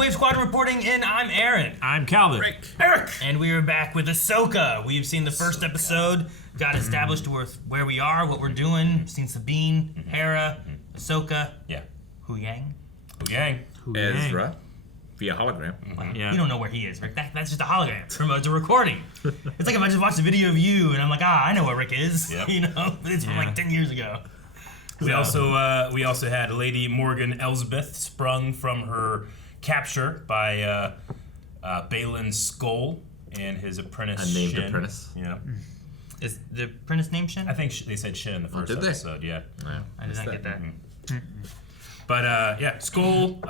Wave Squadron reporting in. I'm Aaron. I'm Calvin. Eric. And we are back with Ahsoka. We've seen the first episode, got established with where we are, what we're doing. We've seen Sabine, Hera, Ahsoka. Yeah. Hu Yang. Ezra. Via hologram. Yeah. You don't know where he is, Rick. That's just a hologram from a recording. It's like if I just watched a video of you and I'm like, I know where Rick is. Yep. You know, but it's from like 10 years ago. We also had Lady Morgan Elsbeth, sprung from her capture by Baylan's skull and his apprentice. Unnamed Shin. apprentice. Yeah. Is the apprentice named Shin? I think they said Shin in the first episode. Yeah. I did not get that. But yeah, Skull.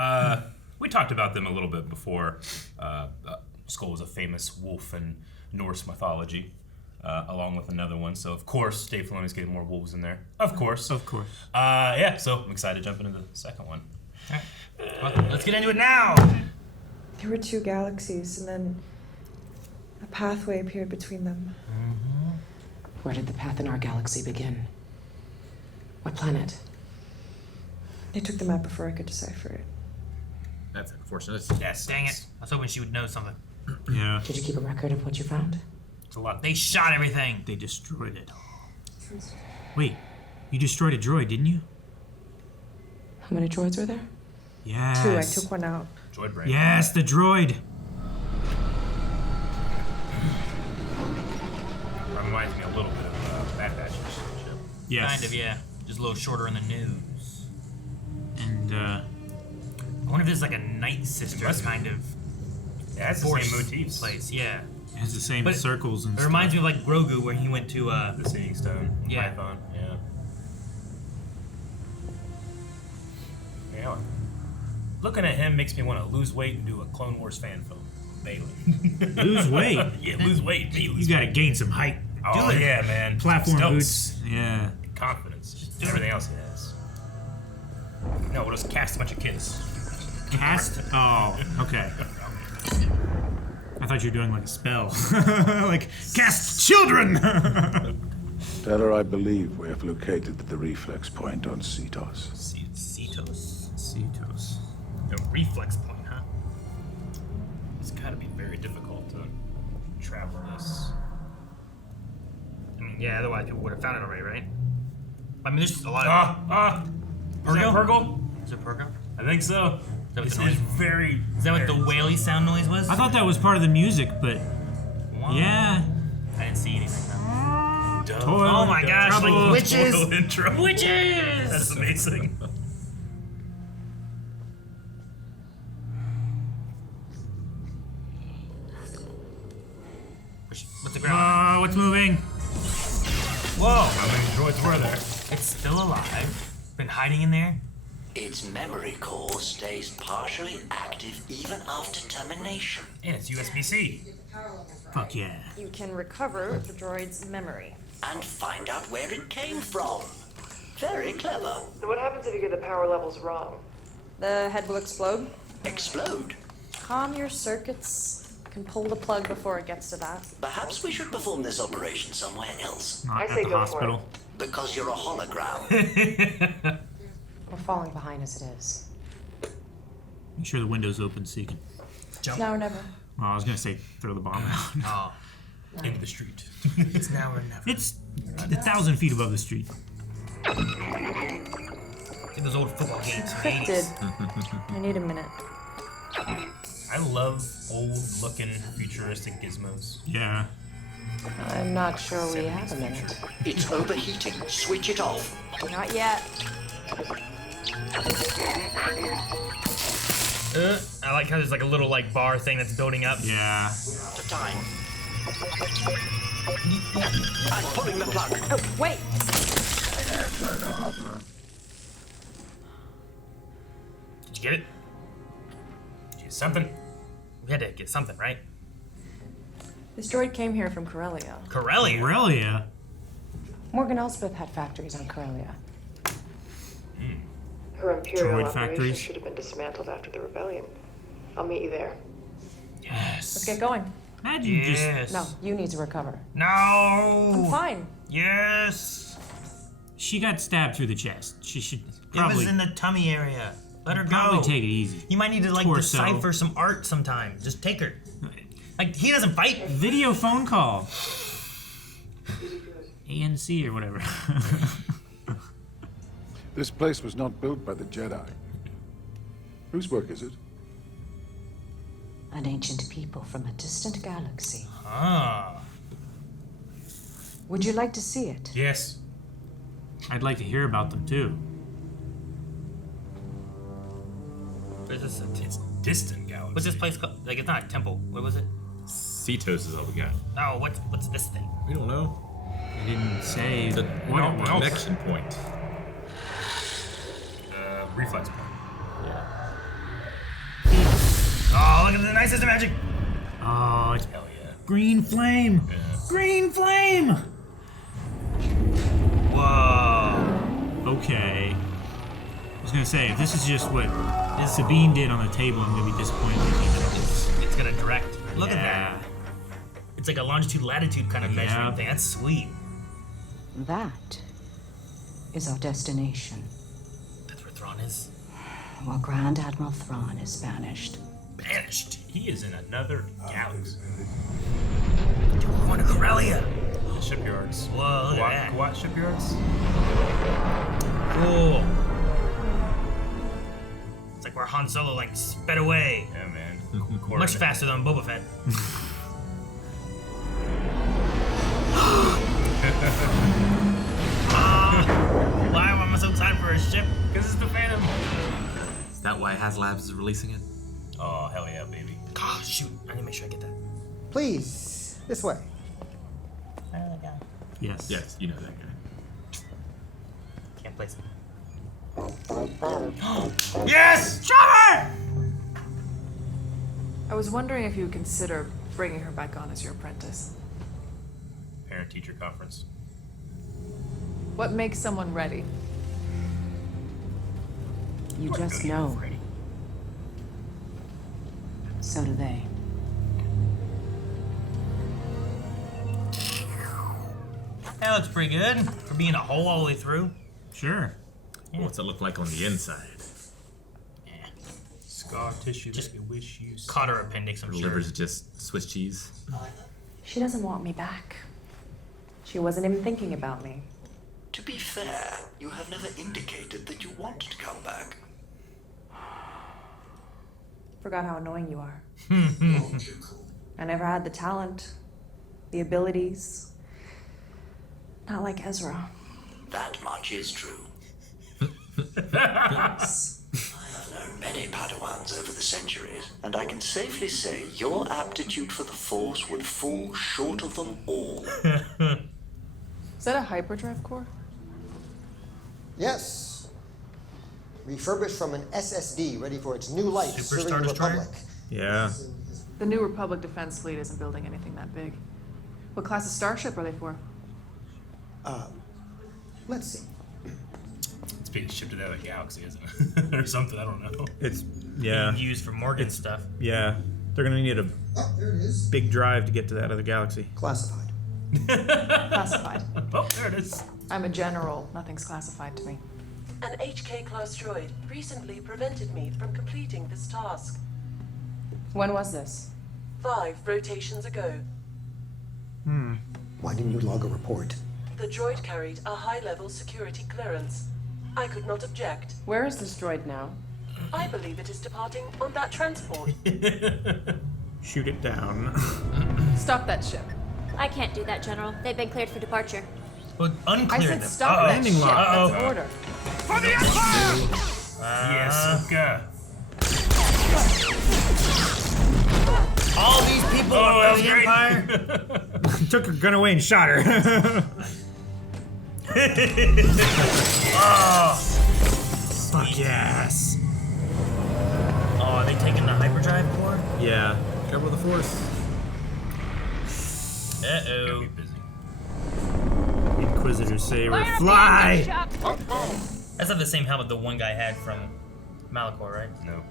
We talked about them a little bit before. Skull was a famous wolf in Norse mythology. Along with another one. So, of course, Dave Filoni's getting more wolves in there. Of course. Yeah, so I'm excited to jump into the second one. All right. Well, let's get into it now! There were two galaxies, and then a pathway appeared between them. Mm-hmm. Where did the path in our galaxy begin? What planet? They took the map before I could decipher it. That's unfortunate. Yes, dang it. I was hoping she would know something. Yeah. Did you keep a record of what you found? It's a lot. They shot everything. They destroyed it all. Wait, you destroyed a droid, didn't you? How many droids were there? Yes. 2. I took one out. Droid brain. Yes, the droid. Reminds me a little bit of Bad Batch's ship. Yes. Kind of, yeah. Just a little shorter in the news. And I wonder if this is like a Night Sister kind of. Yeah, that's the same motifs. Place, yeah. It has the same circles and stuff. It reminds me of like Grogu when he went to the Seeing Stone. Yeah. Python. Yeah. Yeah. Looking at him makes me want to lose weight and do a Clone Wars fan film. Baylan. Lose weight? Yeah, lose weight. You gotta gain some height. Oh, yeah, man. Platform Stilts. boots. Yeah. Confidence. Just everything else he has. No, we'll just cast a bunch of kids. Cast? Oh, okay. I thought you were doing like a spell. Like, cast children! Better, I believe we have located the reflex point on Cetos. Cetos. The reflex point, huh? It's gotta be very difficult to travel this. I mean, yeah, otherwise people would have found it already, right? I mean, there's a lot of... Is that Purgle? Is it Purgle? I think so. Is that what the whaley sound noise was? I thought that was part of the music, but... Wow. Yeah. I didn't see anything. Toil oh my gosh, Trouble. like witches! Toil and Trouble. Witches! That's amazing. What's the ground? What's moving? Whoa! How many droids were there? It's still alive. Been hiding in there? Its memory core stays partially active even after termination. And it's USB-C. Fuck yeah. You can recover the droid's memory. And find out where it came from. Very clever. So what happens if you get the power levels wrong? The head will explode. Explode? Calm your circuits. You can pull the plug before it gets to that. Perhaps we should perform this operation somewhere else. Not I at say the go hospital. Because you're a hologram. We're falling behind as it is. Make sure the window's open so you can... Jump. Now or never. Well, I was gonna say throw the bomb out. Oh. Into the street. It's now or never. It's 1,000 feet above the street. See those old football games from the Encrypted. 80s. I need a minute. I love old-looking futuristic gizmos. Yeah. I'm not sure we have a minute. It's overheating. Switch it off. Not yet. I like how there's like a little like bar thing that's building up. Yeah. Out of time. I'm pulling the plug. Oh, wait! Did you get it? Did you get something? We had to get something, right? This droid came here from Corellia. Corellia? Corellia? Morgan Elsbeth had factories on Corellia. Her Imperial Droid operation factories. should have been dismantled after the rebellion. I'll meet you there. Yes. Let's get going. Imagine Yes. No, you need to recover. No. I'm fine. Yes. She got stabbed through the chest. She should It probably... was in the tummy area. Let her Probably go. take it easy. You might need to like Torso. decipher some art sometime. Just take her. Like he doesn't fight. Video phone call. ANC or whatever. This place was not built by the Jedi. Whose work is it? An ancient people from a distant galaxy. Ah. Would you like to see it? Yes. I'd like to hear about them too. Where's this? It's distant galaxy. What's this place called? Like it's not a temple. What was it? Cetos is all we got. Oh, what's this thing? We don't know. They didn't say The what it was. connection point. Reflex point. Oh, look at the nice system magic. Oh, it's Hell yeah. green flame. Yeah. Green flame. Whoa. Okay. I was gonna say, if this is just what Sabine did on the table, I'm gonna be disappointed. It's gonna direct. Look at Yeah. that. It's like a longitude latitude kind of measuring thing. That's sweet. That is our destination. That's where Thrawn is. While Grand Admiral Thrawn is banished. Banished. He is in another galaxy. Dude, we're going to Corellia. The shipyards. Whoa, look at that. What shipyards? Cool. It's like where Han Solo like sped away. Yeah, man. Much faster than Boba Fett. Why am I so excited for a ship? Because it's the Phantom. Is that why HasLabs is releasing it? Oh, hell yeah, baby. Oh, shoot. I need to make sure I get that. Please, this way. Yes. Yes, you know that guy. Can't place it. Yes! Sure! I was wondering if you would consider bringing her back on as your apprentice. Parent-teacher conference. What makes someone ready? You just know. So do they. That looks pretty good for being a hole all the way through. Sure. What's it look like on the inside? Scar tissue that you wish you saw. Caught her appendix, I'm The sure. liver's just Swiss cheese. She doesn't want me back. She wasn't even thinking about me. To be fair, you have never indicated that you want to come back. Forgot how annoying you are. I never had the talent, the abilities. Not like Ezra. That much is true. I have known many Padawans over the centuries, and I can safely say your aptitude for the Force would fall short of them all. Is that a hyperdrive core? Yes. Refurbished from an SSD, ready for its new life, Super serving Star the Destroyer? Republic. Yeah. The new Republic Defense Fleet isn't building anything that big. What class of starship are they for? Let's see. It's being shipped to the other galaxy, isn't it? Or something, I don't know. It's Being used for Morgan stuff. yeah. They're gonna need a Oh, there it is. big drive to get to that other galaxy. Classified. Classified. Oh, there it is. I'm a general. Nothing's classified to me. An HK-class droid recently prevented me from completing this task. When was this? 5 rotations ago. Why didn't you log a report? The droid carried a high-level security clearance. I could not object. Where is this droid now? I believe it is departing on that transport. Shoot it down. Stop that ship. I can't do that, General. They've been cleared for departure. Well, I unclear said them. stop that Landing ship. lock. That's Uh-oh. order. For the Empire! Yes, Ahsoka. All these people Oh, are that for was the great. Empire. Took her gun away and shot her. Oh, Fuck yes. oh, are they taking the hyperdrive core? Yeah. Cover the Force. Gotta Uh-oh. be busy. Inquisitors say we're fly. That's not the same helmet the one guy had from Malachor, right? No.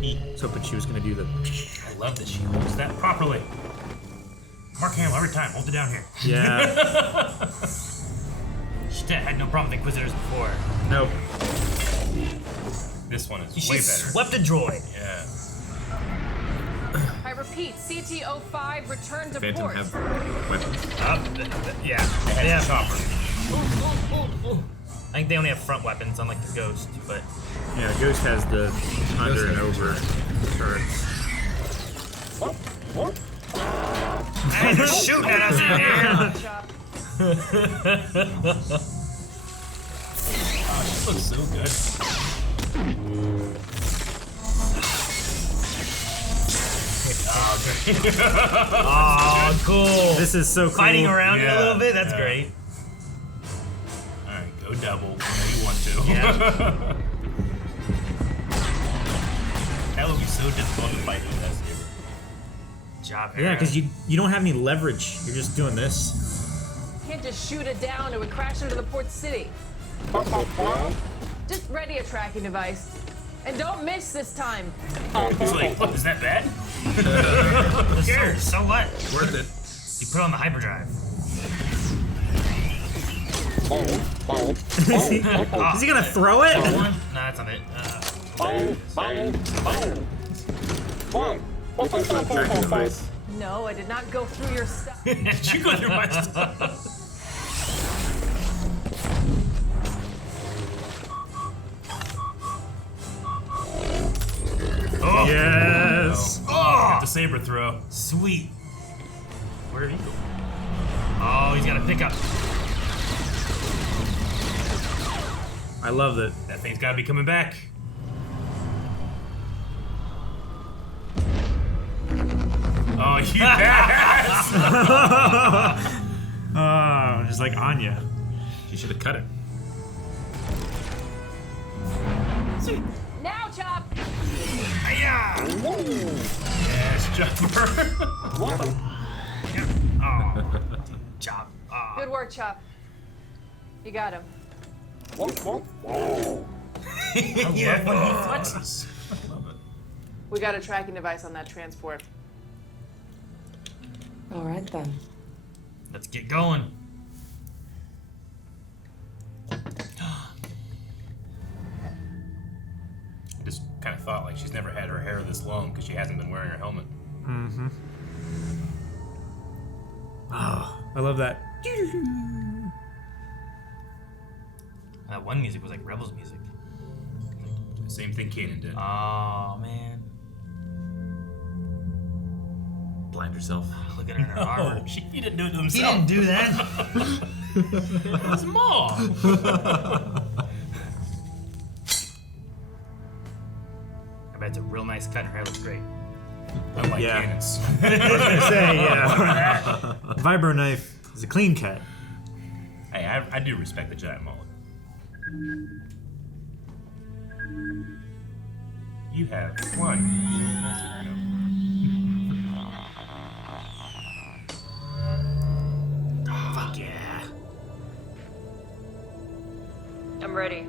I was hoping she was gonna do the. I love that she holds that properly. Mark Hamill every time. Hold it down here. Yeah. She understand. I had no problem with Inquisitors before. Nope. This one is She way better. swept a droid. Yeah. I repeat, CT-05, return to Phantom port. have weapons. Yeah. They have chopper. I think they only have front weapons, unlike the Ghost, but... Yeah, Ghost has the under and over turrets. Hey, they're shooting at us in here! Oh, this looks so good. Oh, cool. This is so cool. Fighting around it a little bit, that's great. Alright, go double. I know you want to. Yeah. That would be so difficult to fight with that saber. Job, Yeah, because you don't have any leverage. You're just doing this. Can't just shoot it down, it would crash into the port city. Just ready a tracking device. And don't miss this time. It's like, is that bad? Who cares? So what? Worth it. You put on the hyperdrive. Is he gonna throw it? No, that's not it. Tracking device. No, I did not go through your stuff. Did you go through my stuff? Oh. Yes. Got the saber throw. Sweet. Where are you going? Oh, he's got a pickup. I love that. That thing's gotta be coming back. Oh, you ass! Oh, just like Anya. She should have cut it. Now, Chop! Yes, jumper. Oh, Chop. Oh. Good work, Chop. You got him. Yeah, when he flexes. I love it. We got a tracking device on that transport. All right, then. Let's get going. I just kind of thought like she's never had her hair this long because she hasn't been wearing her helmet. Mm-hmm. Oh, I love that. That one music was like Rebels music. Same thing Kanan did. Oh, man. Blind yourself. Look at her in her armor. He didn't do it to He himself. didn't do that. His mom. I bet it's a real nice cut. Her hair looks great. Unlike Yeah. Kanan's. I was gonna say, yeah. Vibro knife is a clean cut. Hey, I do respect the giant mullet. You have one. Fuck yeah. I'm ready.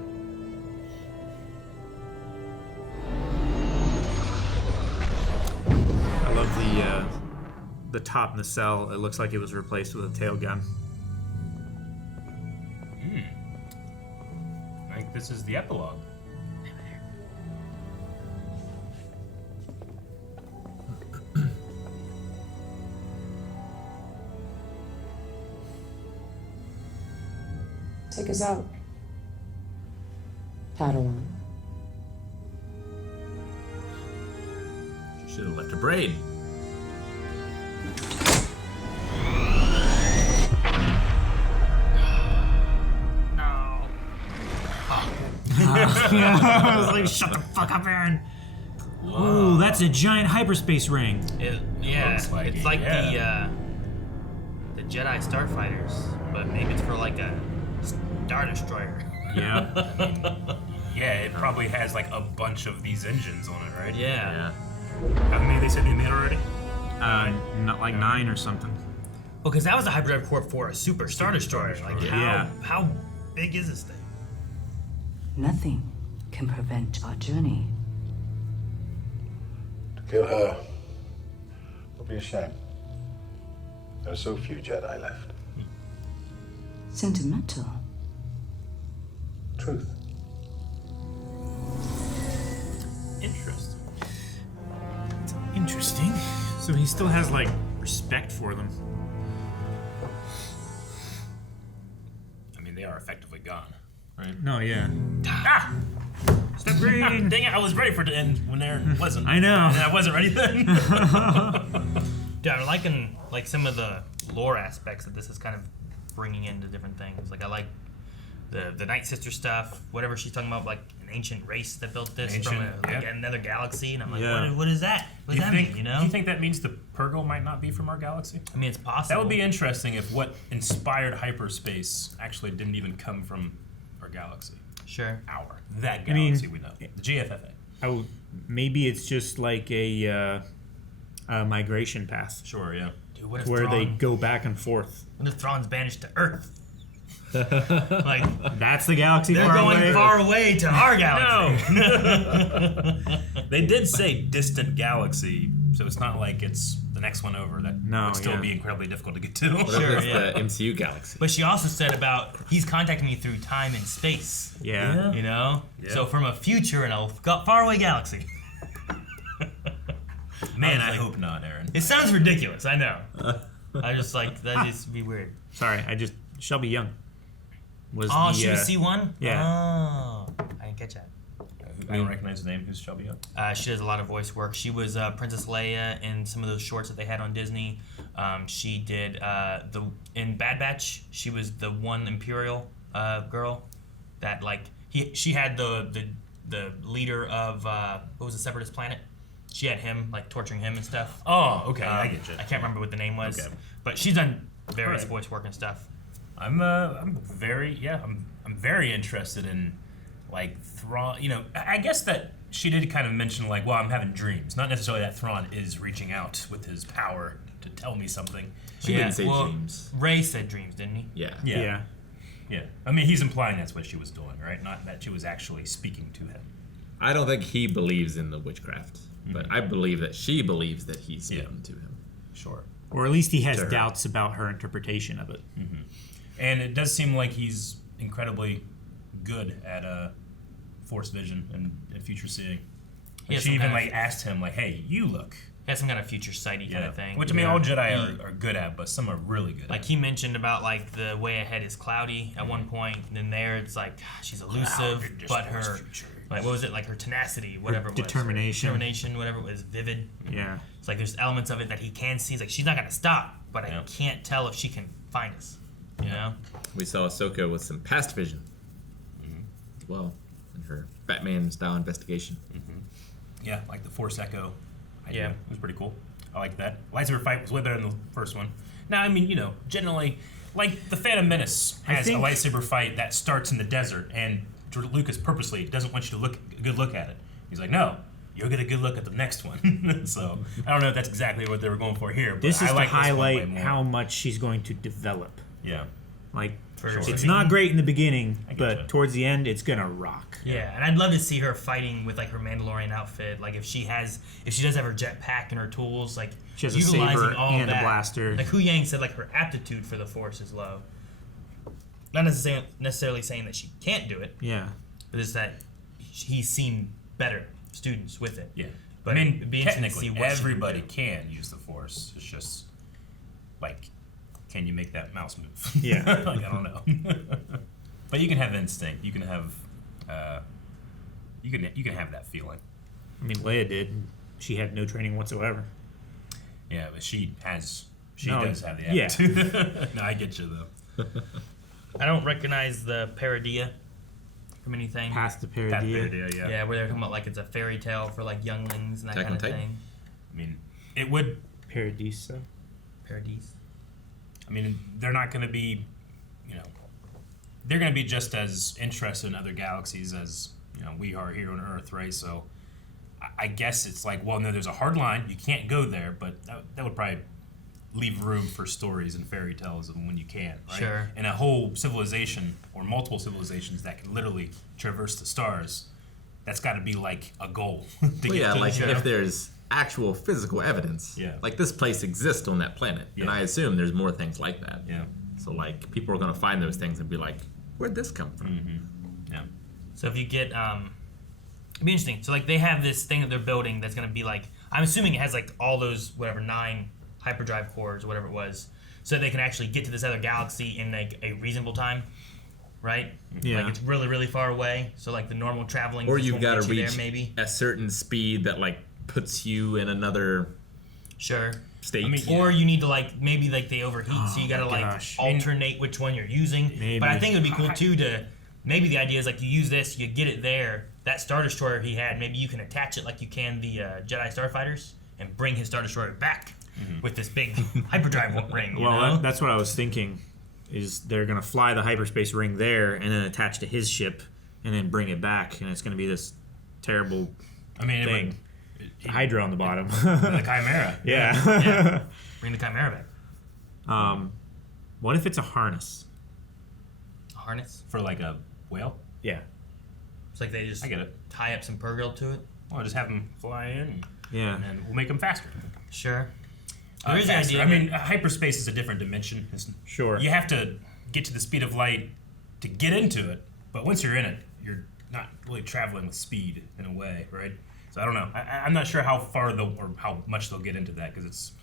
I love the top nacelle. It looks like it was replaced with a tail gun. I think this is the epilogue. Take us out. Padawan. She should have left a braid. I was like, shut the fuck up, Aaron. Ooh, that's a giant hyperspace ring. Yeah, Looks like it's it, like yeah. the Jedi Starfighters, but maybe it's for like a Star Destroyer. Yeah. Yeah, it probably has like a bunch of these engines on it, right? Yeah. How many they said they made already? Not like 9 or something. Well, because that was a hyperdrive core for a Super Star Destroyer. Like, how big is this thing? Nothing can prevent our journey. To kill her would be a shame. There are so few Jedi left. Sentimental. truth. Interesting. Interesting. So he still has, like, respect for them. I mean, they are effectively gone, right? No, yeah. Ah! Step green! Dang it, I was ready for it to end when there wasn't. I know. And I wasn't ready then. Dude, I'm liking like some of the lore aspects that this is kind of bringing into different things. Like I like the Night Sister stuff, whatever she's talking about, like an ancient race that built this from another galaxy, and I'm like, what is that? What does that mean? You know? Do you think that means the Purgle might not be from our galaxy? I mean, it's possible. That would be interesting if what inspired hyperspace actually didn't even come from our galaxy. Sure. That galaxy we know. The GFFA. Maybe it's just like a migration path. Sure, yeah. Dude, what if where they Thrawn, go back and forth. what if Thrawn's banished to Earth? Like That's the galaxy they're far going away. far away to our galaxy. No. They did say distant galaxy, so it's not like it's the next one over that would still be incredibly difficult to get to. What if it's the MCU galaxy? But she also said about he's contacting me through time and space. Yeah. You know? Yeah. So from a future in a faraway galaxy. Man, I hope not, Aaron. It sounds ridiculous, I know. I just like, that just be weird. Sorry, Shelby Young was she was C1? Yeah. Oh, I didn't catch that. I don't recognize the name. Who's Shelby Young? She does a lot of voice work. She was Princess Leia in some of those shorts that they had on Disney. She did in Bad Batch. She was the one Imperial girl that she had the leader of what was the Separatist planet. She had him like torturing him and stuff. Oh, okay, I get you. I can't remember what the name was, Okay. but she's done various voice work and stuff. I'm very interested in like Thrawn. You know, I guess that she did kind of mention like, well, I'm having dreams. Not necessarily that Thrawn is reaching out with his power to tell me something. She didn't say dreams. Ray said dreams, didn't he? Yeah. Yeah. I mean, he's implying that's what she was doing, right? Not that she was actually speaking to him. I don't think he believes in the witchcraft, but I believe that she believes that he's speaking to him. Sure. Or at least he has doubts about her interpretation of it. Mm-hmm. And it does seem like he's incredibly good at force vision and future seeing. Like she even asked him like, "Hey, you look." He has some kind of future sighty kind of thing. Which I mean, all Jedi are good at, but some are really good. Like he mentioned about like the way ahead is cloudy at one point, and then there it's like she's elusive, but her like what was it like her tenacity, whatever it was, determination, whatever it was, vivid. Yeah. It's like there's elements of it that he can see. It's like she's not gonna stop, but I can't tell if she can find us. You know. We saw Ahsoka with some past vision. Well, in her Batman-style investigation. Yeah, like the Force Echo. Yeah, it was pretty cool. I like that. Lightsaber fight was way better than the first one. Now, I mean, you know, generally, like the Phantom Menace has a lightsaber fight that starts in the desert, and George Lucas purposely doesn't want you to look a good look at it. He's like, no, you'll get a good look at the next one. So I don't know if that's exactly what they were going for here. But This is I like to highlight this one way more. how much she's going to develop. Yeah. Like, Sure. it's not great in the beginning, but towards the end, it's gonna rock. Yeah, and I'd love to see her fighting with like her Mandalorian outfit. Like if she does have her jetpack and her tools, like She has a utilizing saber all and of a that. blaster. Like Hu Yang said, like her aptitude for the Force is low. Not necessarily saying that she can't do it. Yeah. But it's that he's seen better students with it. Yeah. But I mean, it'd be interesting to technically, see what everybody can use the Force. It's just like, can you make that mouse move? Yeah. Like, I don't know. But you can have instinct. You can have, you can have that feeling. I mean, Leia did. She had no training whatsoever. Yeah, but she does have the yeah. attitude. No, I get you though. I don't recognize the Peridea from anything. Past the Peridea. Past Peridea, yeah. Yeah, where they're talking about like it's a fairy tale for like younglings and that kind of thing. I mean, it would. Paradisa. Paradise. I mean, they're not going to be, you know, they're going to be just as interested in other galaxies as, you know, we are here on Earth, right? So I guess it's like, well, no, there's a hard line. You can't go there, but that would probably leave room for stories and fairy tales when you can, right? Sure. And a whole civilization or multiple civilizations that can literally traverse the stars, that's got to be like a goal. Well, yeah, like if there's actual physical evidence. Yeah. Like this place exists on that planet. Yeah. And I assume there's more things like that. Yeah. So like people are going to find those things and be like, where'd this come from? Mm-hmm. Yeah. So if you get, it'd be interesting. So like they have this thing that they're building that's gonna be like, I'm assuming it has like all those 9 hyperdrive cores or whatever it was, so they can actually get to this other galaxy in like a reasonable time, right? Yeah. Like it's really really far away, so like the normal traveling. Or just you've won't got to get you reach there, maybe a certain speed that like puts you in another state. Or you need to like maybe like they overheat, so you gotta like alternate which one you're using. Maybe. But I think it would be cool too to maybe the idea is like you use this, you get it there. That Star Destroyer he had, maybe you can attach it like you can the Jedi Starfighters and bring his Star Destroyer back with this big hyperdrive ring. You know? That's what I was thinking. Is they're gonna fly the hyperspace ring there and then attach to his ship and then bring it back, and it's gonna be this terrible thing. Hydra on the bottom. The Chimera. Yeah. Bring the Chimera back. What if it's a harness? A harness? For like a whale? Yeah. It's like they just I get it. tie up some purrgil to it. Well, just have them fly in. Yeah. And we'll make them faster. Sure. Here's the Faster. idea. I mean, hyperspace is a different dimension. Sure. You have to get to the speed of light to get into it, but once you're in it, you're not really traveling with speed in a way, right? So I don't know. I'm not sure how far or how much they'll get into that because it's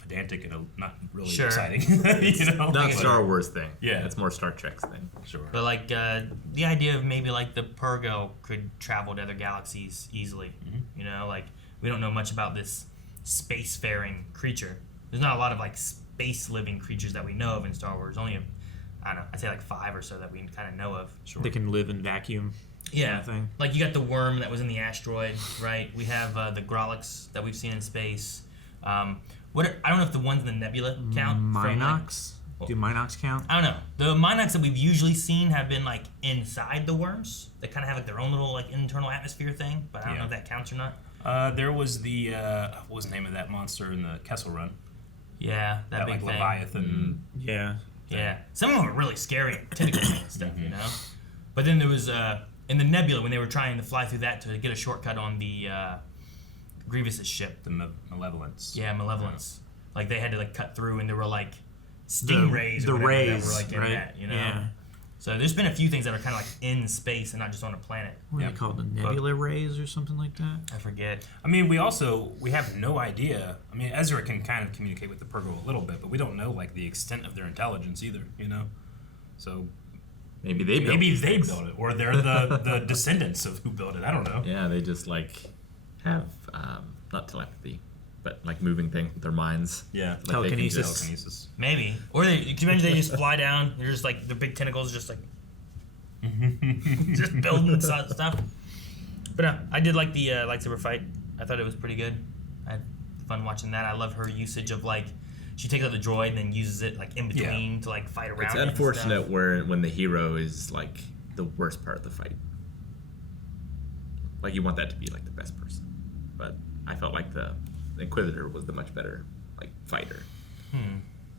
pedantic and not really exciting. You know, not Star Wars thing. Yeah, it's more Star Trek's thing. Sure. But like the idea of maybe like the purrgil could travel to other galaxies easily. You know, like we don't know much about this spacefaring creature. There's not a lot of like space living creatures that we know of in Star Wars. Only I don't know. I'd say like 5 or so that we kind of know of. Sure. They can live in vacuum. Yeah, kind of thing. Like you got the worm that was in the asteroid, right? We have the Grolix that we've seen in space. I don't know if the ones in the nebula count. Minox? Do Minox count? I don't know. The Minox that we've usually seen have been like inside the worms. They kind of have like their own little like internal atmosphere thing, but I don't know if that counts or not. There was the what was the name of that monster in the Kessel Run? Yeah, that big like thing. Leviathan. Yeah. Yeah. Some of them are really scary and tentacles and stuff, you know. But then there was in the nebula when they were trying to fly through that to get a shortcut on the Grievous's ship. The Malevolence. Yeah, Malevolence. Like they had to like cut through, and there were like stingrays the or whatever rays, that were like in right? that, you know. Yeah. So there's been a few things that are kind of like in space and not just on a planet. What are they called? The nebula rays or something like that? I forget. I mean, we have no idea. I mean, Ezra can kind of communicate with the purrgil a little bit, but we don't know like the extent of their intelligence either, you know. So maybe they built it, or they're the descendants of who built it. I don't know. Yeah, they just like have not telepathy, but like moving things with their minds. Yeah, like telekinesis. Maybe. Or you can imagine they just fly down. They're just like the big tentacles, just like just building stuff. But no, I did like the lightsaber fight. I thought it was pretty good. I had fun watching that. I love her usage of like she takes out the droid and then uses it like in between to like fight around. It's unfortunate when the hero is like the worst part of the fight. Like you want that to be like the best person, but I felt like the Inquisitor was the much better like fighter.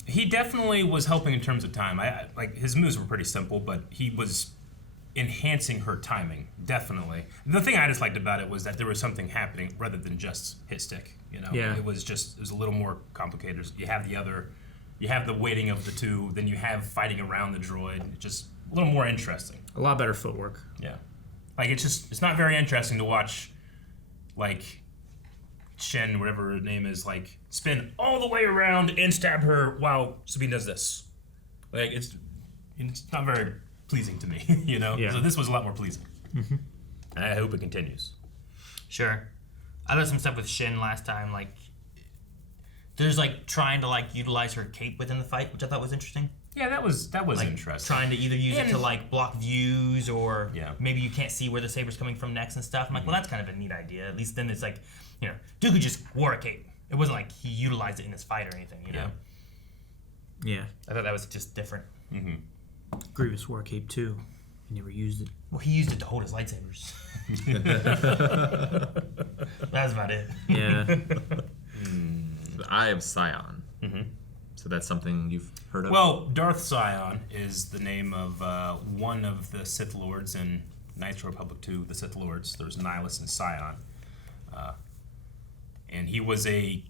He definitely was helping in terms of time. I like his moves were pretty simple, but he was enhancing her timing, definitely. The thing I just liked about it was that there was something happening rather than just hit stick, you know? Yeah. It was a little more complicated. You have the weighting of the two, then you have fighting around the droid. It's just a little more interesting. A lot better footwork. Yeah. Like it's not very interesting to watch like Shen, whatever her name is, like spin all the way around and stab her while Sabine does this. Like it's not very pleasing to me, you know. Yeah. So this was a lot more pleasing. I hope it continues. Sure. I did some stuff with Shin last time, like there's like trying to like utilize her cape within the fight, which I thought was interesting. Yeah, that was like, interesting. Trying to either use it to like block views or maybe you can't see where the saber's coming from next and stuff. I'm like, well, that's kind of a neat idea. At least then it's like, you know, Dooku just wore a cape. It wasn't like he utilized it in his fight or anything, you know? Yeah. I thought that was just different. Grievous wore a cape too. He never used it. Well, he used it to hold his lightsabers. That's about it. Yeah. The Eye of Sion. So that's something you've heard of? Well, Darth Sion is the name of one of the Sith Lords in Knights of the Republic 2, the Sith Lords. There's Nihilus and Sion. And he was a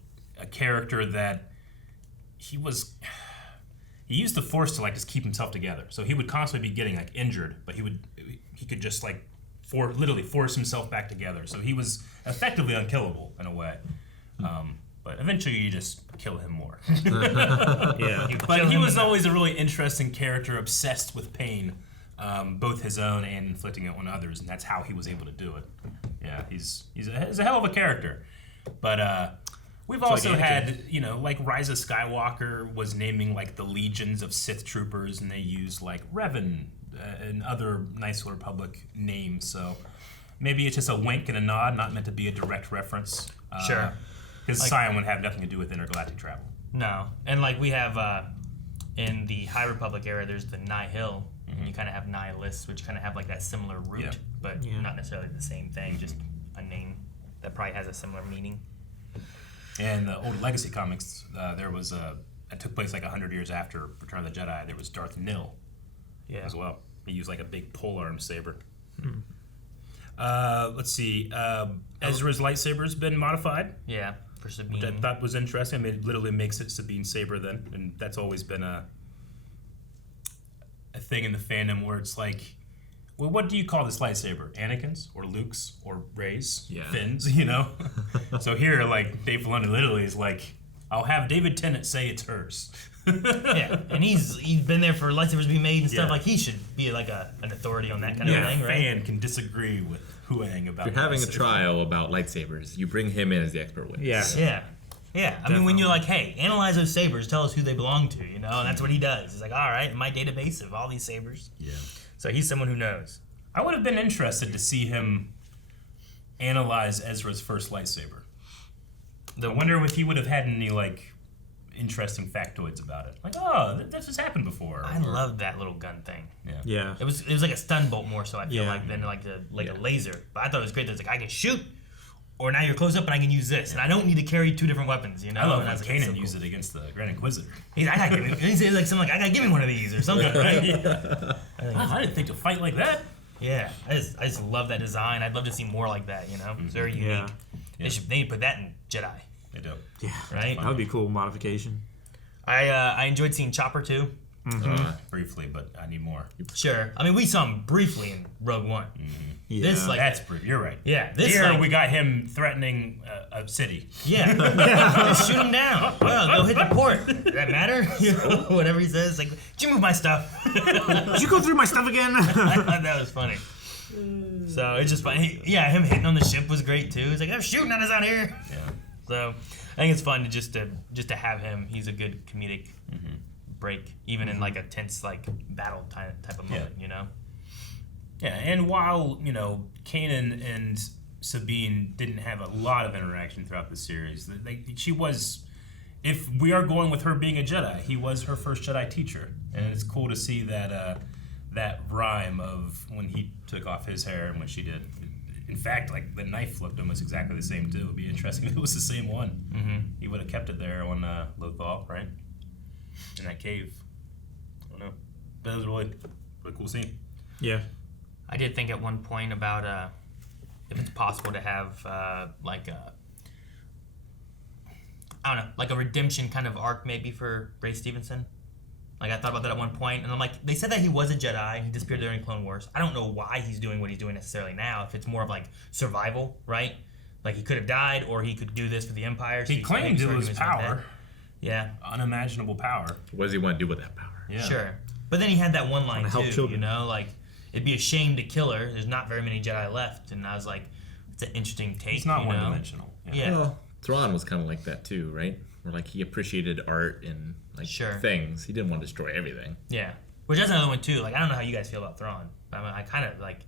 character that he he used the Force to like just keep himself together. So he would constantly be getting like injured, but he could just like literally force himself back together. So he was effectively unkillable in a way. But eventually you just kill him more. Yeah. But he was always a really interesting character, obsessed with pain, both his own and inflicting it on others, and that's how he was able to do it. Yeah, he's a hell of a character. But we've also had, like Rise of Skywalker was naming like the legions of Sith troopers, and they used like Revan and other Knights of the Republic names. So maybe it's just a wink and a nod, not meant to be a direct reference. Sure. Because Like, Sion would have nothing to do with intergalactic travel. No. And like we have in the High Republic era, there's the Nihil, and you kind of have Nihilists, which kind of have like that similar root, but not necessarily the same thing, just a name that probably has a similar meaning. And the old Legacy comics, there was it took place like 100 years after Return of the Jedi. There was Darth Nil as well. He used like a big polearm saber. Let's see. Ezra's lightsaber's been modified. Yeah, for Sabine. Which I thought was interesting. I mean, it literally makes it Sabine's saber then, and that's always been a thing in the fandom where it's like, well, what do you call this lightsaber? Anakin's or Luke's or Rey's? Finn's, So here, like, Dave Filoni literally is like, I'll have David Tennant say it's hers. Yeah, and he's been there for lightsabers being made and stuff. Like, he should be like an authority on that kind of thing, right? Fan can disagree with Huang about. If you're having a trial about lightsabers, you bring him in as the expert witness. Yeah. I mean, when you're like, hey, analyze those sabers, tell us who they belong to, and that's what he does. He's like, all right, in my database of all these sabers. Yeah. So he's someone who knows. I would have been interested to see him analyze Ezra's first lightsaber. I wonder if he would have had any like interesting factoids about it. Like, oh, this has happened before. I loved that little gun thing. Yeah. It was like a stun bolt more so, I feel like, than like a laser. But I thought it was great that it's like, I can shoot, or now you're close up and I can use this. And I don't need to carry two different weapons, I love and when Kanan used it against the Grand Inquisitor. He's like, I gotta give me one of these or something, right? I didn't think to fight like that. Yeah, I just love that design. I'd love to see more like that, It's very unique. They need to put that in Jedi. They do. Yeah. Right? That would be a cool modification. I enjoyed seeing Chopper too. Briefly, but I need more. Sure. I mean, we saw him briefly in Rogue One. Yeah. This, like, that's brief. You're right. Yeah. This, here like, we got him threatening a city. Yeah. Shoot him down. Well, go hit the port. Does that matter? Whatever he says. Like, did you move my stuff? Did you go through my stuff again? I thought that was funny. So it's just funny. Yeah, him hitting on the ship was great too. He's like, they're shooting at us out here. Yeah. So I think it's fun to just to have him. He's a good comedic break, even in like a tense like battle type of moment, Yeah, and while Kanan and Sabine didn't have a lot of interaction throughout the series, she was. If we are going with her being a Jedi, he was her first Jedi teacher, and it's cool to see that that rhyme of when he took off his hair and when she did. In fact, like the knife looked almost exactly the same too. It'd be interesting if it was the same one. He would have kept it there on Lothal, right? In that cave. I don't know. But it was a really cool scene. Yeah. I did think at one point about if it's possible to have like a, I don't know, like a redemption kind of arc maybe for Ray Stevenson. Like I thought about that at one point, and I'm like, they said that he was a Jedi, he disappeared during Clone Wars. I don't know why he's doing what he's doing necessarily now. If it's more of like survival, right? Like he could have died, or he could do this for the Empire. So he claimed it was power. Yeah. Unimaginable power. What does he want to do with that power? Yeah. Sure. But then he had that one line too, children. like, it'd be a shame to kill her. There's not very many Jedi left. And I was like, it's an interesting take. It's not one-dimensional. Yeah. Well, Thrawn was kind of like that too, right? Where like he appreciated art and like things. He didn't want to destroy everything. Yeah. Which that's another one too. Like I don't know how you guys feel about Thrawn. But I kind of like,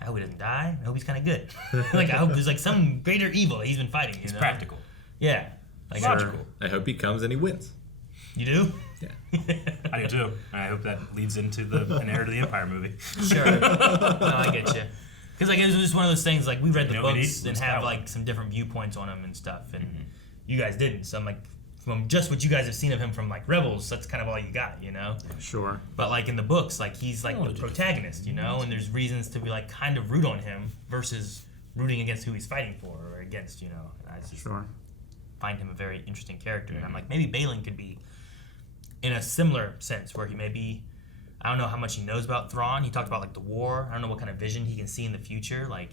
I hope he doesn't die. I hope he's kind of good. Like I hope there's like some greater evil that he's been fighting. It's practical. Yeah. Like logical. I hope he comes and he wins. You do? Yeah. I do too. I hope that leads into an Heir to the Empire movie. Sure. No, I get you. Because like it was just one of those things. Like we read the books and have like some different viewpoints on him and stuff, and you guys didn't. So I'm like, from just what you guys have seen of him from like Rebels, that's kind of all you got, Sure. But like in the books, like he's like the protagonist, and there's reasons to be like kind of root on him versus rooting against who he's fighting for or against, And I just find him a very interesting character, and I'm like, maybe Baylan could be in a similar sense where he maybe, I don't know how much he knows about Thrawn. He talked about like the war. I don't know what kind of vision he can see in the future. Like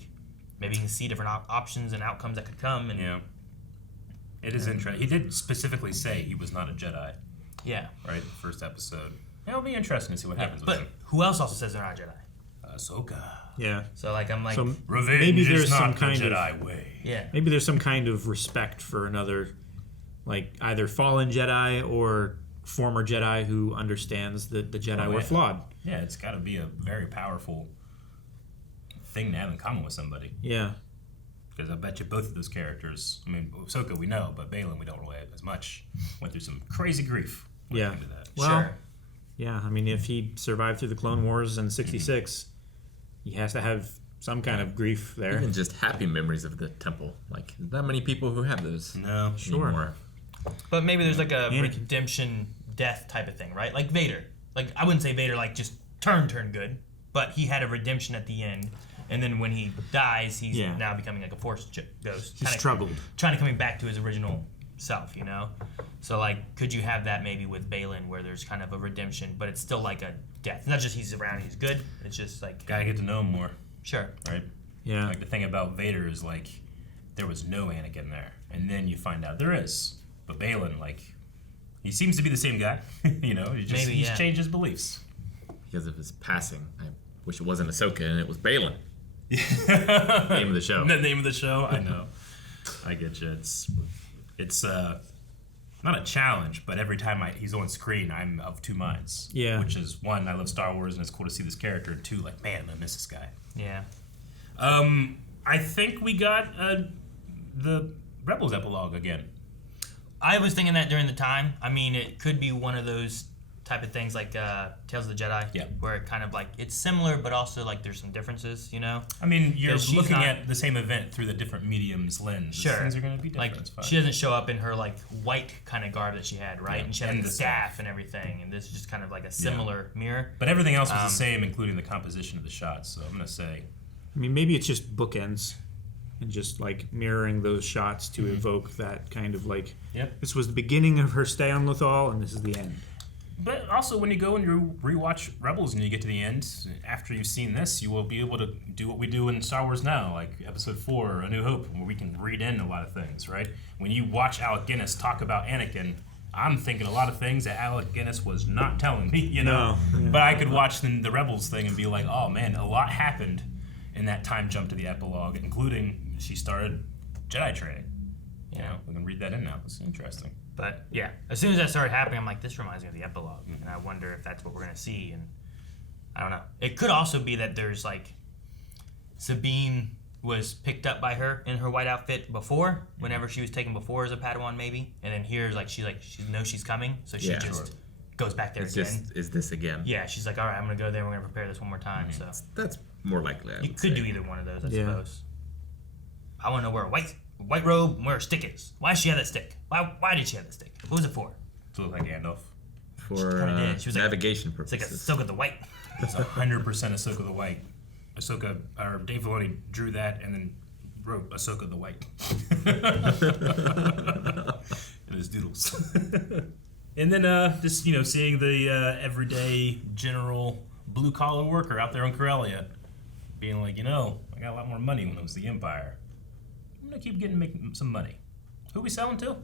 maybe he can see different options and outcomes that could come. And yeah, it is interesting. He did specifically say he was not a Jedi. Yeah. Right, the first episode. It'll be interesting to see what happens. But with him. who else also says they're not Jedi? Ahsoka. Yeah. So like I'm like, so revenge maybe there's is not some the kind Jedi of way. Yeah. Maybe there's some kind of respect for another, like either fallen Jedi or former Jedi who understands that the Jedi were flawed. Yeah, it's got to be a very powerful thing to have in common with somebody. Yeah. Because I bet you both of those characters, I mean, Ahsoka we know, but Baylan we don't really have as much. Went through some crazy grief. Yeah. Into that. Well, sure. Yeah, I mean, if he survived through the Clone Wars in '66, he has to have some kind of grief there. Even just happy memories of the temple. Like, there's not many people who have those. No, sure. Anymore. But maybe there's like a Anakin. redemption death type of thing, right? Like Vader. Like I wouldn't say Vader like just turn good, but he had a redemption at the end. And then when he dies, he's now becoming like a Force ghost. He's struggled. Trying to coming back to his original self, you know? So like, could you have that maybe with Baylan where there's kind of a redemption, but it's still like a death. It's not just he's around, he's good. It's just like... Gotta get to know him more. Sure. Right? Yeah. Like the thing about Vader is like, there was no Anakin there. And then you find out there is. But Baylan, like, he seems to be the same guy. You know, he's changed his beliefs. Because of his passing. I wish it wasn't Ahsoka and it was Baylan. Name of the show. The name of the show? I know. I get you. It's not a challenge, but every time he's on screen, I'm of two minds. Yeah. Which is, one, I love Star Wars and it's cool to see this character. And two, like, man, I miss this guy. Yeah. I think we got the Rebels Epilogue again. I was thinking that during the time. I mean, it could be one of those type of things like Tales of the Jedi, where it kind of like it's similar, but also like there's some differences, you know. I mean, you're looking at the same event through the different mediums lens. Sure, Things are going to be different. Like she doesn't show up in her like white kind of garb that she had, right? And she had like, the staff and everything, and this is just kind of like a similar mirror. But everything else was the same, including the composition of the shots. So I'm going to say, I mean, maybe it's just bookends. And just like mirroring those shots to evoke that kind of like, this was the beginning of her stay on Lothal, and this is the end. But also, when you go and you rewatch Rebels and you get to the end, after you've seen this, you will be able to do what we do in Star Wars now, like Episode 4, A New Hope, where we can read in a lot of things, right? When you watch Alec Guinness talk about Anakin, I'm thinking a lot of things that Alec Guinness was not telling me, you know? But I could watch the Rebels thing and be like, oh man, a lot happened in that time jump to the epilogue, including she started Jedi training. You know, we can read that in now. It's interesting. But yeah, as soon as that started happening, I'm like, this reminds me of the epilogue, and I wonder if that's what we're gonna see. And I don't know. It could also be that there's like Sabine was picked up by her in her white outfit before, whenever she was taken before as a Padawan, maybe, and then here's like she knows she's coming, so she just goes back there again. Just, is this again? Yeah, she's like, all right, I'm gonna go there. We're gonna prepare this one more time. So that's more likely. You could do either one of those, I suppose. I want to know where a white robe and where her stick is. Why does she have that stick? Why did she have that stick? What was it for? To look like Gandalf. For she was navigation like, purposes. It's like Ahsoka the White. It's 100% Ahsoka the White. Ahsoka, or Dave Filoni drew that and then wrote Ahsoka the White. In his doodles. And then just, you know, seeing the everyday general blue-collar worker out there on Corellia being like, you know, I got a lot more money when it was the Empire. I'm going to keep making some money. Who we selling to?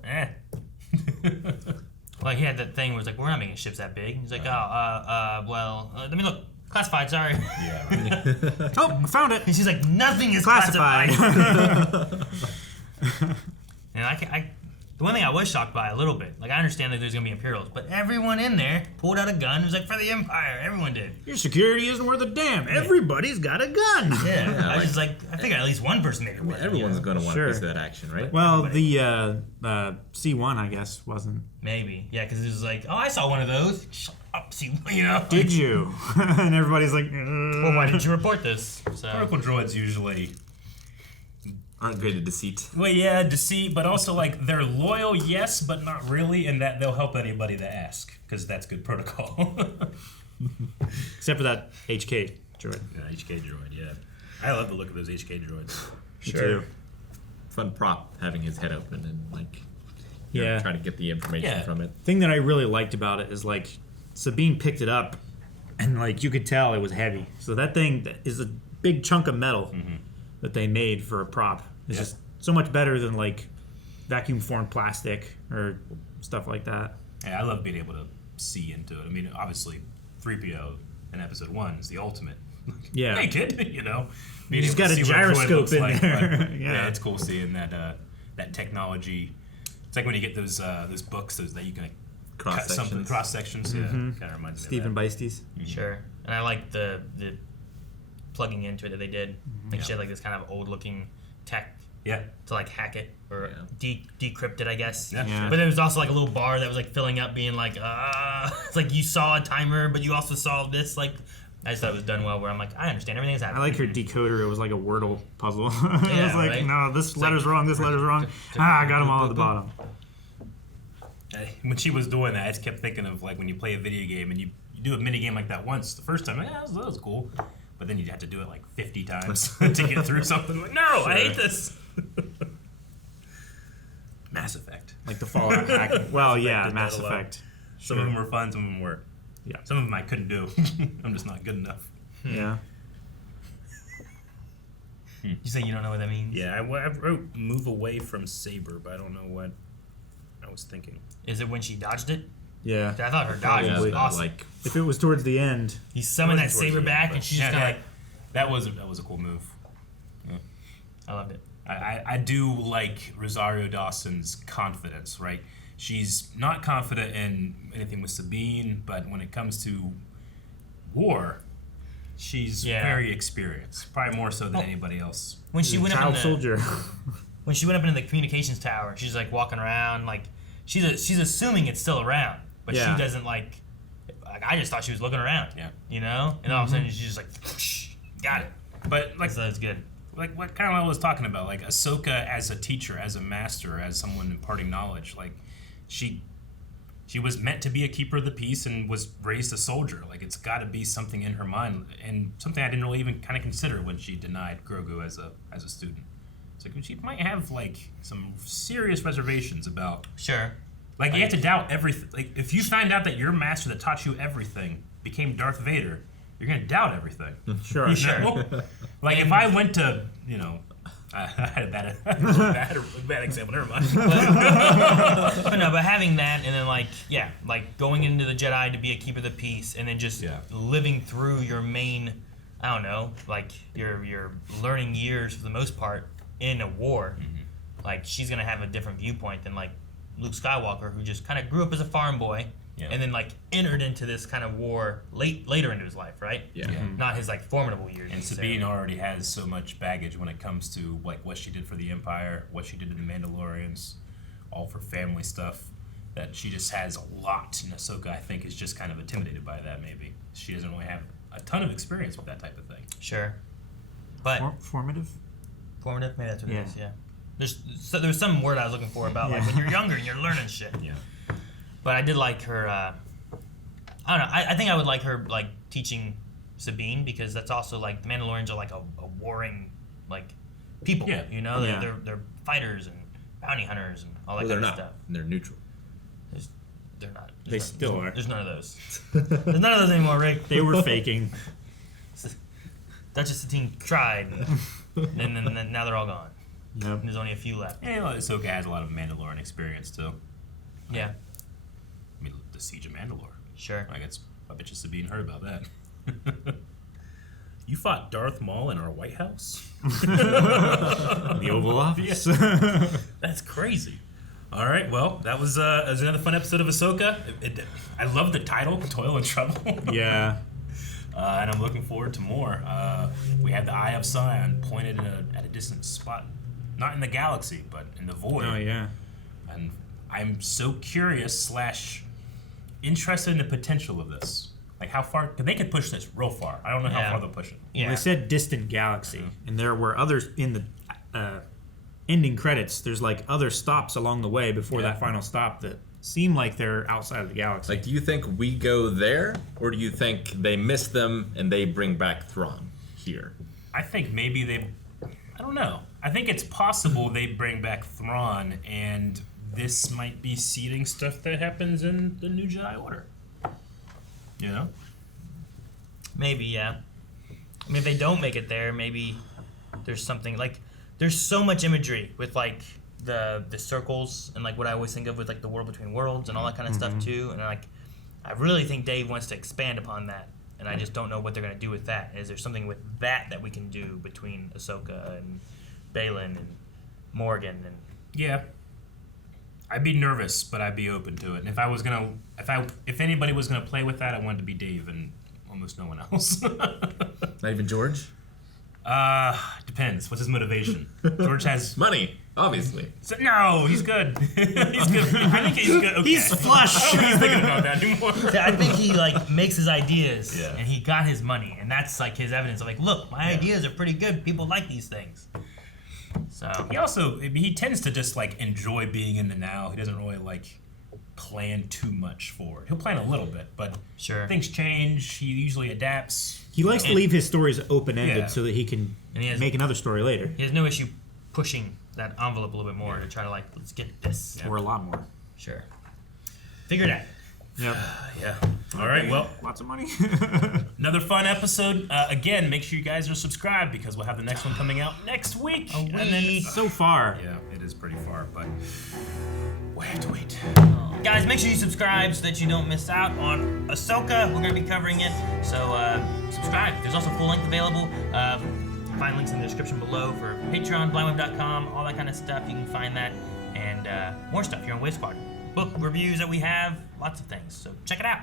Like he had that thing where it's like, we're not making ships that big. He's like, let me look. Classified, sorry. Yeah, right. Oh, I found it. And she's like, nothing is classified. And the one thing I was shocked by a little bit, like I understand that there's gonna be Imperials, but everyone in there pulled out a gun. It was like for the Empire. Everyone did. Your security isn't worth a damn. Everybody's got a gun. Yeah, I was just like, I think at least one person made it worth. Everyone's gonna want a piece of that action, right? Well, the C1, I guess, wasn't. Maybe, yeah, because it was like, oh, I saw one of those. Shut up, C1, you know. Did you? And everybody's like, well, why didn't you report this? So. Protocol droids usually aren't good at deceit. Well, yeah, deceit, but also like they're loyal, yes, but not really, and that they'll help anybody that ask because that's good protocol. Except for that HK droid. Yeah, HK droid. Yeah, I love the look of those HK droids. Sure. Fun prop having his head open and like Yeah. Trying to get the information from it. Thing that I really liked about it is like Sabine picked it up, and like you could tell it was heavy. So that thing is a big chunk of metal that they made for a prop. It's just so much better than like vacuum formed plastic or stuff like that. Yeah, I love being able to see into it. I mean, obviously, 3PO in Episode 1 is the ultimate. Yeah. Hey, kid, you know. You just got a gyroscope in there. Yeah, it's cool seeing that technology. It's like when you get those books that you can cut something cross sections. Yeah, kind of reminds me Stephen of that. Beisty's. Sure. And I like the plugging into it that they did. Like she had like this kind of old looking tech. Yeah. To like hack it or decrypt it, I guess. Yeah. But there was also like a little bar that was like filling up, being like, it's like you saw a timer, but you also saw this. Like, I just thought it was done well. Where I'm like, I understand everything that's happening. I like her decoder. It was like a Wordle puzzle. It Yeah, was like, right? no, this letter's wrong. This letter's wrong. I got them all at the bottom. When she was doing that, I just kept thinking of like when you play a video game and you do a mini game like that once. The first time, that was cool. But then you have to do it like 50 times to get through something. Like, no, I hate this. Mass Effect. Like the Fallout hacking. Well, yeah, Mass Effect. Effect. Some of them were fun, some of them were. Yeah. Some of them I couldn't do. I'm just not good enough. Yeah. You say you don't know what that means? Yeah, I wrote move away from Saber, but I don't know what I was thinking. Is it when she dodged it? Yeah. I thought her dodge was awesome. Like, if it was towards the end, he summoned that saber back, and she's just kind of like. That was a cool move. Yeah. I loved it. I do like Rosario Dawson's confidence, right? She's not confident in anything with Sabine, but when it comes to war, she's very experienced, probably more so than anybody else. When she went child up soldier. When she went up into the communications tower, she's like walking around, like she's assuming it's still around, but she doesn't like. I just thought she was looking around. Yeah. You know, and all of a sudden she's just like, got it. But like so that's good. Like what kind of I was talking about, like Ahsoka as a teacher, as a master, as someone imparting knowledge, like she was meant to be a keeper of the peace and was raised a soldier. Like it's got to be something in her mind, and something I didn't really even kind of consider when she denied Grogu as a student. It's like she might have like some serious reservations about. Sure. Like you have to doubt everything. Like if you find out that your master that taught you everything became Darth Vader, you're gonna doubt everything. Sure. Like if I went to, I had a bad example. Never mind. But having that, and then like going into the Jedi to be a keeper of the peace, and then just living through your main, I don't know, like your learning years for the most part in a war. Like she's gonna have a different viewpoint than like Luke Skywalker, who just kind of grew up as a farm boy. Yeah. And then like entered into this kind of war later into his life, right? Yeah. Not his like formidable years. And Sabine already has so much baggage when it comes to like what she did for the Empire, what she did to the Mandalorians, all for family stuff. That she just has a lot. And Ahsoka, I think, is just kind of intimidated by that. Maybe she doesn't really have a ton of experience with that type of thing. Sure, but formative. Maybe that's what it is. Yeah. There's some word I was looking for about like when you're younger and you're learning shit. Yeah. But I did like her. I don't know. I think I would like her like teaching Sabine, because that's also like the Mandalorians are like a warring like people. Yeah. You know, they're fighters and bounty hunters and all that kind of stuff. They're neutral. They're not. They still are. There's none of those. There's none of those anymore, Rick. They were faking. Duchess Satine tried, and then now they're all gone. Yep. And there's only a few left. And Ahsoka has a lot of Mandalorian experience too. Yeah. I mean, the Siege of Mandalore. Sure. I bet you Sabine heard about that. You fought Darth Maul in our White House? The Oval Office? Yeah. That's crazy. All right, well, that was another fun episode of Ahsoka. I love the title, Toil and Trouble. Yeah. And I'm looking forward to more. We had the Eye of Sion pointed at a distant spot. Not in the galaxy, but in the void. Oh, yeah. And I'm so curious / interested in the potential of this. Like how far, because they could push this real far. I don't know how far they'll push it. Yeah. Well, they said distant galaxy, and there were others in the ending credits. There's like other stops along the way before that final stop that seem like they're outside of the galaxy. Like, do you think we go there, or do you think they miss them and they bring back Thrawn here? I think maybe I don't know. I think it's possible they bring back Thrawn and this might be seeding stuff that happens in the New Jedi Order. You know? Maybe, yeah. I mean, if they don't make it there, maybe there's something like there's so much imagery with like the circles and like what I always think of with like the world between worlds and all that kind of stuff too. And like I really think Dave wants to expand upon that, and I just don't know what they're gonna do with that. Is there something with that we can do between Ahsoka and Baylan and Morgan and Yeah. I'd be nervous, but I'd be open to it. And if anybody was gonna play with that, I wanted to be Dave and almost no one else. Not even George? Depends. What's his motivation? George has money, obviously. So, no, he's good. He's good. I think he's good. Okay. He's flush. I don't think he's thinking about that anymore. See, I think he like makes his ideas and he got his money, and that's like his evidence of like, look, my ideas are pretty good. People like these things. So he tends to just like enjoy being in the now. He doesn't really like plan too much for it. He'll plan a little bit, but things change. He usually adapts. He likes to leave his stories open-ended Yeah. so that he can make another story later. He has no issue pushing that envelope a little bit more to try to like, let's get this. Or a lot more. Sure. Figure it out. Yep. Yeah. All right. Well, lots of money. Another fun episode. Again, make sure you guys are subscribed because we'll have the next one coming out next week. A week. And then so far. Yeah, it is pretty far, but we have to wait. Guys, make sure you subscribe so that you don't miss out on Ahsoka. We're going to be covering it, so subscribe. There's also full length available. Find links in the description below for Patreon, blindweb.com, all that kind of stuff. You can find that and more stuff here on Wave Squadron. Book reviews that we have, lots of things. So check it out.